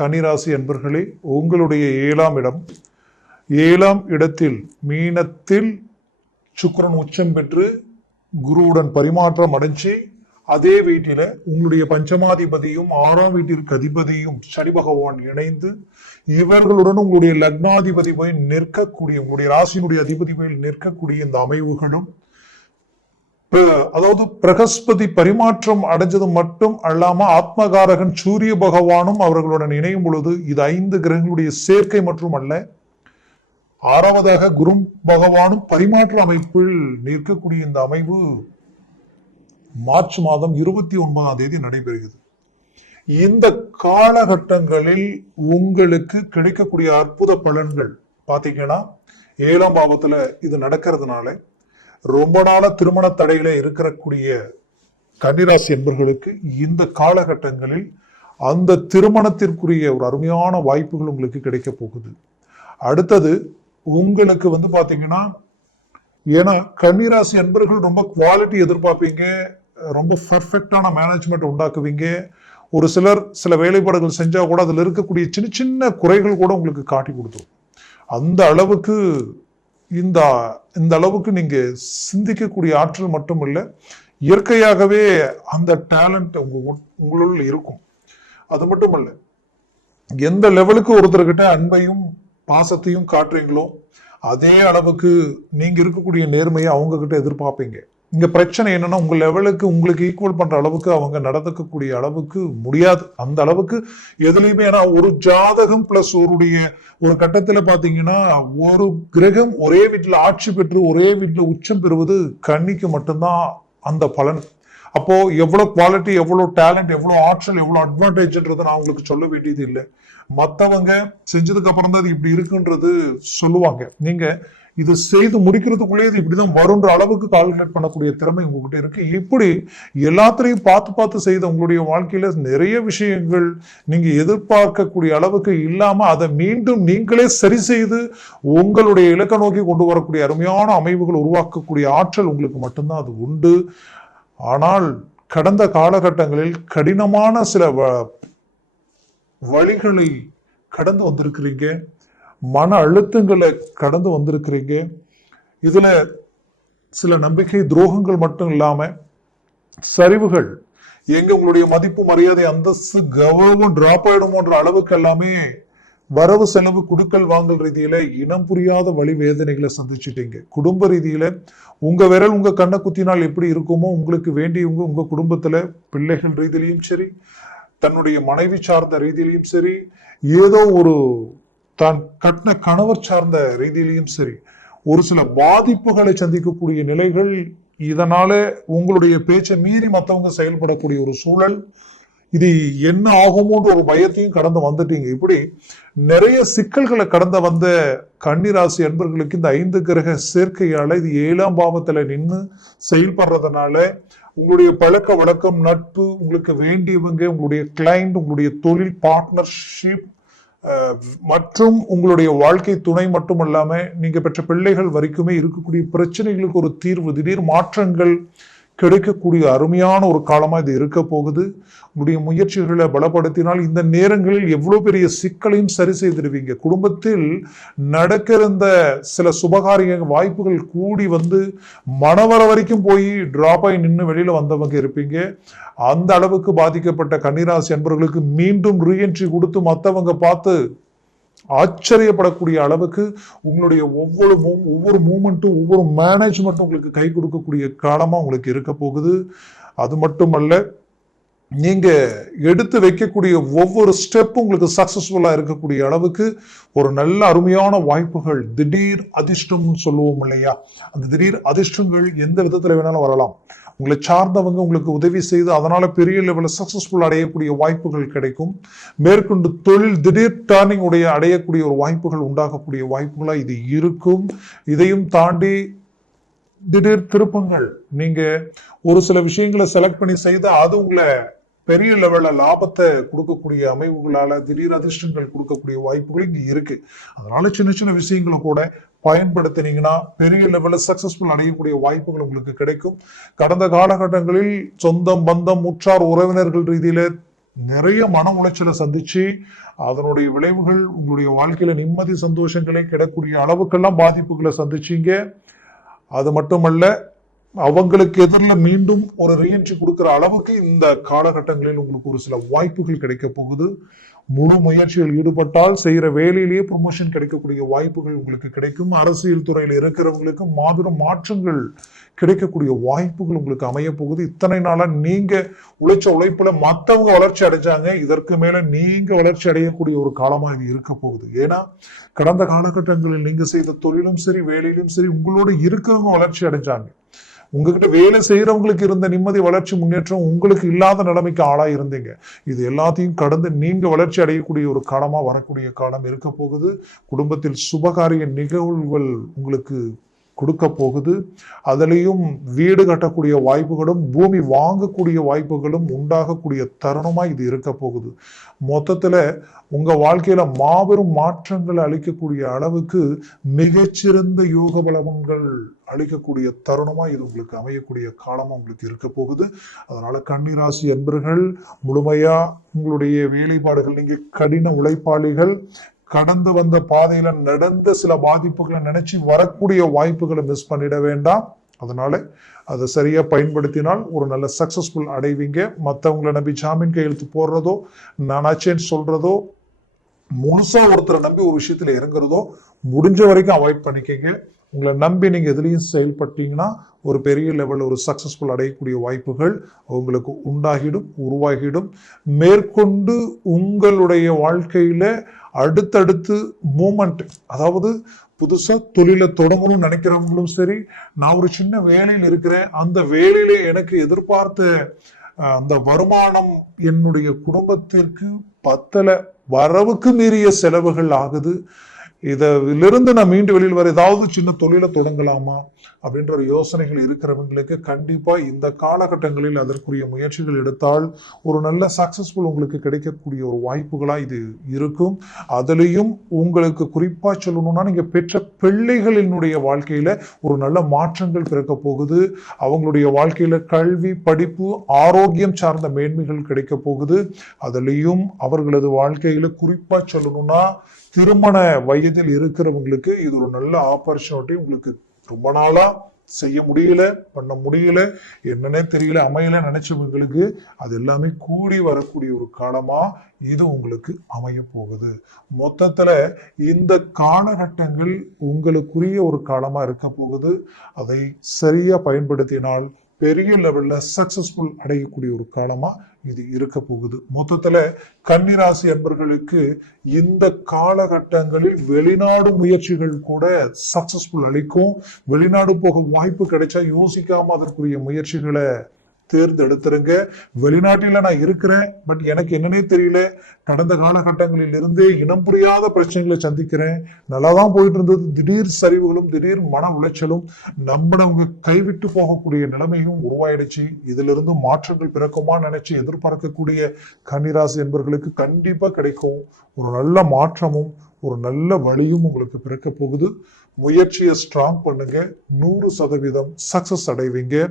கன்னிராசி அன்பர்களே உங்களுடைய ஏழாம் இடம். ஏழாம் இடத்தில் மீனத்தில் சுக்கரன் உச்சம் பெற்று குருவுடன் பரிமாற்றம் அடைஞ்சு அதே வீட்டில உங்களுடைய பஞ்சமாதிபதியும் ஆறாம் வீட்டிற்கு அதிபதியும் சனி பகவான் இணைந்து இவர்களுடன் உங்களுடைய லக்னாதிபதி போய் நிற்கக்கூடிய உங்களுடைய ராசியினுடைய அதிபதி போய் நிற்கக்கூடிய இந்த அமைவுகளும் அதாவது பிரகஸ்பதி பரிமாற்றம் அடைஞ்சது மட்டும் அல்லாம ஆத்மகாரகன் சூரிய பகவானும் அவர்களுடன் இணையும் பொழுது இது ஐந்து கிரகங்களுடைய சேர்க்கை மற்றும் அல்ல ஆறாவதாக குரு பகவானும் பரிமாற்ற அமைப்பில் நிற்கக்கூடிய இந்த அமைவு மார்ச் மாதம் இருபத்தி ஒன்பதாம் தேதி நடைபெறுகிறது. இந்த காலகட்டங்களில் உங்களுக்கு கிடைக்கக்கூடிய அற்புத பலன்கள் பார்த்தீங்கன்னா ஏழாம் பாவத்தில் இது நடக்கிறதுனால ரொம்ப நாள திருமண தடையில இருக்கக்கூடிய கன்னிராசி என்பர்களுக்கு இந்த காலகட்டங்களில் அந்த திருமணத்திற்குரிய ஒரு அருமையான வாய்ப்புகள் உங்களுக்கு கிடைக்க போகுது. அடுத்தது உங்களுக்கு வந்து பார்த்தீங்கன்னா ஏன்னா கன்னிராசி அன்பர்கள் ரொம்ப குவாலிட்டி எதிர்பார்ப்பீங்க ரொம்ப பர்ஃபெக்டான மேனேஜ்மெண்ட் உண்டாக்குவீங்க. ஒரு சிலர் சில வேலைப்பாடுகள் செஞ்சால் கூட அதில் இருக்கக்கூடிய சின்ன சின்ன குறைகள் கூட உங்களுக்கு காட்டி கொடுத்துரும். அந்த அளவுக்கு இந்த இந்த அளவுக்கு நீங்கள் சிந்திக்கக்கூடிய ஆற்றல் மட்டும் இல்லை இயற்கையாகவே அந்த டேலண்ட் உங்க உட்- உங்களுள் இருக்கும். அது மட்டும் இல்லை எந்த லெவலுக்கு ஒருத்தர்கிட்ட அன்பையும் பாசத்தையும் காட்டுறீங்களோ அதே அளவுக்கு நீங்கள் இருக்கக்கூடிய நேர்மையை அவங்கக்கிட்ட எதிர்பார்ப்பீங்க. இங்கே பிரச்சனை என்னென்னா உங்கள் லெவலுக்கு உங்களுக்கு ஈக்குவல் பண்ணுற அளவுக்கு அவங்க நடந்துக்கக்கூடிய அளவுக்கு முடியாது. அந்த அளவுக்கு எதுலேயுமே ஏன்னா ஒரு ஜாதகம் ப்ளஸ் ஒருடைய ஒரு கட்டத்தில் பார்த்தீங்கன்னா ஒரு கிரகம் ஒரே வீட்டில் ஆட்சி பெற்று ஒரே வீட்டில் உச்சம் பெறுவது கன்னிக்கு மட்டும்தான் அந்த பலன். அப்போ எவ்வளோ குவாலிட்டி எவ்வளோ டேலண்ட் எவ்வளோ ஆற்றல் எவ்வளோ அட்வான்டேஜ்ன்றதை நான் உங்களுக்கு சொல்ல வேண்டியது இல்லை. மற்றவங்க செஞ்சதுக்கு அப்புறம் தான் அது இப்படி இருக்குன்றது சொல்லுவாங்க. நீங்கள் இது செய்து முடிக்கிறதுக்குள்ளே இது இப்படிதான் வரும்ன்ற அளவுக்கு கால்குலேட் பண்ணக்கூடிய திறமை உங்ககிட்ட இருக்கு. இப்படி எல்லாத்திலையும் பார்த்து பார்த்து செய்த உங்களுடைய வாழ்க்கையில நிறைய விஷயங்கள் நீங்க எதிர்பார்க்கக்கூடிய அளவுக்கு இல்லாம அதை மீண்டும் நீங்களே சரி செய்து உங்களுடைய இலக்க நோக்கி கொண்டு வரக்கூடிய அருமையான அமைவுகள் உருவாக்கக்கூடிய ஆற்றல் உங்களுக்கு மட்டும்தான் அது உண்டு. ஆனால் கடந்த காலகட்டங்களில் கடினமான சில வ- வழிகளை கடந்து வந்திருக்கிறீங்க. மன அழுத்தங்களை கடந்து வந்திருக்கிறீங்க. இதில் சில நம்பிக்கை துரோகங்கள் மட்டும் இல்லாமல் சரிவுகள் எங்க உங்களுடைய மதிப்பு மரியாதை அந்தஸ்து கௌரவம் டிராப் ஆயிடுமோன்ற அளவுக்கு எல்லாமே வரவு செலவு குடுக்கல் வாங்கல் ரீதியில இனம் புரியாத வழி வேதனைகளை சந்திச்சுட்டீங்க. குடும்ப ரீதியில உங்க விரல் உங்க கண்ணை குத்தினால் எப்படி இருக்குமோ உங்களுக்கு வேண்டியவங்க உங்க குடும்பத்துல பிள்ளைகள் ரீதியிலையும் சரி தன்னுடைய மனைவி சார்ந்த ரீதியிலையும் சரி ஏதோ ஒரு தான் கட்டின கணவர் சார்ந்த ரீதியிலையும் சரி ஒரு சில பாதிப்புகளை சந்திக்கக்கூடிய நிலைகள் இதனால உங்களுடைய பேச்சை மீறி மற்றவங்க செயல்படக்கூடிய ஒரு சூழல் இது என்ன ஆகுமோன்ற ஒரு பயத்தையும் கடந்து வந்துட்டீங்க. இப்படி நிறைய சிக்கல்களை கடந்து வந்த கன்னிராசி அன்பர்களுக்கு இந்த ஐந்து கிரக சேர்க்கையால இது ஏழாம் பாவத்துல நின்று செயல்படுறதுனால உங்களுடைய பழக்க வழக்கம் நட்பு உங்களுக்கு வேண்டியவங்க உங்களுடைய கிளைண்ட் உங்களுடைய தொழில் பார்ட்னர்ஷிப் மற்றும் உங்களுடைய வாழ்க்கை துணை மட்டுமல்லாமல் நீங்கள் பெற்ற பிள்ளைகள் வரைக்குமே இருக்கக்கூடிய பிரச்சனைகளுக்கு ஒரு தீர்வு. திடீர் மாற்றங்கள் கிடைக்கக்கூடிய அருமையான ஒரு காலமாக இது இருக்க போகுது. உங்களுடைய முயற்சிகளை பலப்படுத்தினால் இந்த நேரங்களில் எவ்வளோ பெரிய சிக்கலையும் சரி செய்திருவீங்க. குடும்பத்தில் நடக்க இருந்த சில சுபகாரிய வாய்ப்புகள் கூடி வந்து மனவர வரைக்கும் போய் டிராப் ஆகி நின்று வெளியில் வந்தவங்க இருப்பீங்க. அந்த அளவுக்கு பாதிக்கப்பட்ட கன்னிராசி அன்பர்களுக்கு மீண்டும் ரீஎன்ட்ரி கொடுத்து மற்றவங்க பார்த்து ஆச்சரியப்படக்கூடிய அளவுக்கு உங்களுடைய ஒவ்வொரு மூ- ஒவ்வொரு மூமெண்ட்டும் ஒவ்வொரு மேனேஜ்மெண்ட்டும் உங்களுக்கு கை கொடுக்கக்கூடிய காலமாக உங்களுக்கு இருக்க போகுது. அது மட்டுமல்ல நீங்க எடுத்து வைக்கக்கூடிய ஒவ்வொரு ஸ்டெப்பும் உங்களுக்கு சக்சஸ்ஃபுல்லா இருக்கக்கூடிய அளவுக்கு ஒரு நல்ல அருமையான வாய்ப்புகள் திடீர் அதிர்ஷ்டம்னு சொல்லுவோம் இல்லையா? அந்த திடீர் அதிர்ஷ்டங்கள் எந்த விதத்துல வேணாலும் வரலாம். உங்களை சார்ந்தவங்க உங்களுக்கு உதவி செய்து அதனால பெரிய லெவலில் சக்சஸ்ஃபுல் அடையக்கூடிய வாய்ப்புகள் கிடைக்கும். மேற்கொண்டு தொழில் திடீர் டேர்னிங் உடைய அடையக்கூடிய ஒரு வாய்ப்புகள் உண்டாகக்கூடிய வாய்ப்புகளா இது இருக்கும். இதையும் தாண்டி திடீர் திருப்பங்கள். நீங்க ஒரு சில விஷயங்களை செலக்ட் பண்ணி செய்து அது உங்களை பெரிய லெவலில் லாபத்தை கொடுக்கக்கூடிய அமைவுகளால் திடீர் அதிர்ஷ்டங்கள் கொடுக்கக்கூடிய வாய்ப்புகள் இங்கே இருக்கு. அதனால சின்ன சின்ன விஷயங்களை கூட பயன்படுத்தினீங்கன்னா பெரிய லெவலில் சக்சஸ்ஃபுல் அடையக்கூடிய வாய்ப்புகள் உங்களுக்கு கிடைக்கும். கடந்த காலகட்டங்களில் சொந்தம் பந்தம் உற்றார் உறவினர்கள் ரீதியில நிறைய மன உளைச்சலை சந்திச்சு அதனுடைய விளைவுகள் உங்களுடைய வாழ்க்கையில நிம்மதி சந்தோஷங்களே கிடக்கூடிய அளவுக்கெல்லாம் பாதிப்புகளை சந்திச்சீங்க. அது மட்டுமல்ல அவங்களுக்கு எதிரில் மீண்டும் ஒரு ரீஎன்ட்ரி கொடுக்குற அளவுக்கு இந்த காலகட்டங்களில் உங்களுக்கு ஒரு சில வாய்ப்புகள் கிடைக்க போகுது. முழு முயற்சியில் ஈடுபட்டால் செய்கிற வேலையிலேயே ப்ரொமோஷன் கிடைக்கக்கூடிய வாய்ப்புகள் உங்களுக்கு கிடைக்கும். அரசியல் துறையில் இருக்கிறவங்களுக்கு மாபெரும் மாற்றங்கள் கிடைக்கக்கூடிய வாய்ப்புகள் உங்களுக்கு அமைய போகுது. இத்தனை நாளாக நீங்கள் உழைச்ச உழைப்பில் மற்றவங்க வளர்ச்சி அடைஞ்சாங்க. இதற்கு மேலே நீங்கள் வளர்ச்சி அடையக்கூடிய ஒரு காலமாக இது இருக்க போகுது. ஏன்னா கடந்த காலகட்டங்களில் நீங்கள் செய்த தொழிலும் சரி வேலையிலும் சரி உங்களோட இருக்கிறவங்க வளர்ச்சி அடைஞ்சாங்க. உங்ககிட்ட வேலை செய்யறவங்களுக்கு இருந்த நிம்மதி வளர்ச்சி முன்னேற்றம் உங்களுக்கு இல்லாத நிலைமைக்கு ஆளா இருந்தீங்க. இது எல்லாத்தையும் கடந்து நீங்க வளர்ச்சி அடையக்கூடிய ஒரு காலமா வரக்கூடிய காலம் இருக்க போகுது. குடும்பத்தில் சுபகாரிய நிகழ்வுகள் உங்களுக்கு கொடுக்க போகுது அதுலேயும் வீடு கட்டக்கூடிய வாய்ப்புகளும் பூமி வாங்கக்கூடிய வாய்ப்புகளும் உண்டாகக்கூடிய தருணமாக இது இருக்க போகுது. மொத்தத்தில் உங்கள் வாழ்க்கையில் மாபெரும் மாற்றங்களை அளிக்கக்கூடிய அளவுக்கு மிகச்சிறந்த யோக பலவங்கள் அளிக்கக்கூடிய தருணமாக இது உங்களுக்கு அமையக்கூடிய காலமாக உங்களுக்கு இருக்க போகுது. அதனால் கன்னிராசி என்பர்கள் முழுமையாக உங்களுடைய வேலைப்பாடுகள் நீங்கள் கடின உழைப்பாளிகள் கடந்து வந்த பாதையில நடந்த சில பாதிப்புகளை நினைச்சு வரக்கூடிய வாய்ப்புகளை மிஸ் பண்ணிட வேண்டாம். அதனால அதை சரியா பயன்படுத்தினால் ஒரு நல்ல சக்சஸ்ஃபுல் அடைவீங்க. மற்றவங்களை நம்பி ஜாமீன் கையெழுத்து போடுறதோ நானாச்சேன்னு சொல்றதோ முழுசா ஒருத்தரை நம்பி ஒரு விஷயத்துல இறங்குறதோ முடிஞ்ச வரைக்கும் அவாய்ட் பண்ணிக்கங்க. உங்களை நம்பி நீங்க எதுலையும் செயல்பட்டீங்கன்னா ஒரு பெரிய லெவலில் ஒரு சக்சஸ்ஃபுல் அடையக்கூடிய வாய்ப்புகள் உங்களுக்கு உண்டாகிடும் உருவாகிடும். மேற்கொண்டு உங்களுடைய வாழ்க்கையில அடுத்தடுத்து மூமெண்ட் அதாவது புதுசாக தொழிலை தொடங்கணும்னு நினைக்கிறவங்களும் சரி நான் ஒரு சின்ன வேலையில் இருக்கிறேன் அந்த வேலையில எனக்கு எதிர்பார்த்த அந்த வருமானம் என்னுடைய குடும்பத்திற்கு பத்தலை வரவுக்கு மீறிய செலவுகள் ஆகுது. இதிலிருந்து நான் மீண்டு வெளியில் வர ஏதாவது சின்ன தொழிலை தொடங்கலாமா அப்படின்ற ஒரு யோசனைகள் இருக்கிறவங்களுக்கு கண்டிப்பாக இந்த காலகட்டங்களில் அதற்குரிய முயற்சிகள் எடுத்தால் ஒரு நல்ல சக்ஸஸ்ஃபுல் உங்களுக்கு கிடைக்கக்கூடிய ஒரு வாய்ப்புகளாக இது இருக்கும். அதுலேயும் உங்களுக்கு குறிப்பாக சொல்லணும்னா நீங்கள் பெற்ற பிள்ளைகளினுடைய வாழ்க்கையில் ஒரு நல்ல மாற்றங்கள் பிறக்க போகுது. அவங்களுடைய வாழ்க்கையில் கல்வி படிப்பு ஆரோக்கியம் சார்ந்த மேன்மைகள் கிடைக்க போகுது. அதுலேயும் அவர்களது வாழ்க்கையில் குறிப்பாக சொல்லணும்னா திருமண வயதில் இருக்கிறவங்களுக்கு இது ஒரு நல்ல ஆப்பர்ச்சுனிட்டி உங்களுக்கு. ரொம்ப நாளா செய்ய முடியல பண்ண முடியல என்னன்னே தெரியல அமையல நினைச்சவங்களுக்கு அது எல்லாமே கூடி வரக்கூடிய ஒரு காலமா இது உங்களுக்கு அமைய போகுது. மொத்தத்துல இந்த காலகட்டங்கள் உங்களுக்குரிய ஒரு காலமா இருக்க போகுது. அதை சரியா பயன்படுத்தினால் பெரிய லெவலில் சக்சஸ்ஃபுல் அடையக்கூடிய ஒரு காலமாக இது இருக்க போகுது. மொத்தத்தில் கன்னிராசி அன்பர்களுக்கு இந்த காலகட்டங்களில் வெளிநாடு முயற்சிகள் கூட சக்சஸ்ஃபுல் அளிக்கும். வெளிநாடு போக வாய்ப்பு கிடைச்சா யோசிக்காம அதற்குரிய முயற்சிகளை தேர்ந்தெடுத்துருங்க. வெளிநாட்டில நான் இருக்கிறேன். பட் எனக்கு என்னன்னே தெரியல. கடந்த காலகட்டங்களில் இருந்தே இனம் புரியாத பிரச்சனைகளை சந்திக்கிறேன். நல்லா தான் போயிட்டு இருந்தது திடீர் சரிவுகளும் திடீர் மன உளைச்சலும் நம்மளவங்க கைவிட்டு போகக்கூடிய நிலைமையும் உருவாயிடுச்சு. இதிலிருந்து மாற்றங்கள் பிறக்குமா நினைச்சு எதிர்பார்க்கக்கூடிய கன்னிராசி என்பவர்களுக்கு கண்டிப்பா கிடைக்கும். ஒரு நல்ல மாற்றமும் ஒரு நல்ல வழியும் உங்களுக்கு பிறக்க போகுது. முயற்சியை ஸ்ட்ராங் பண்ணுங்க. நூறு சதவீதம் சக்சஸ் அடைவீங்க.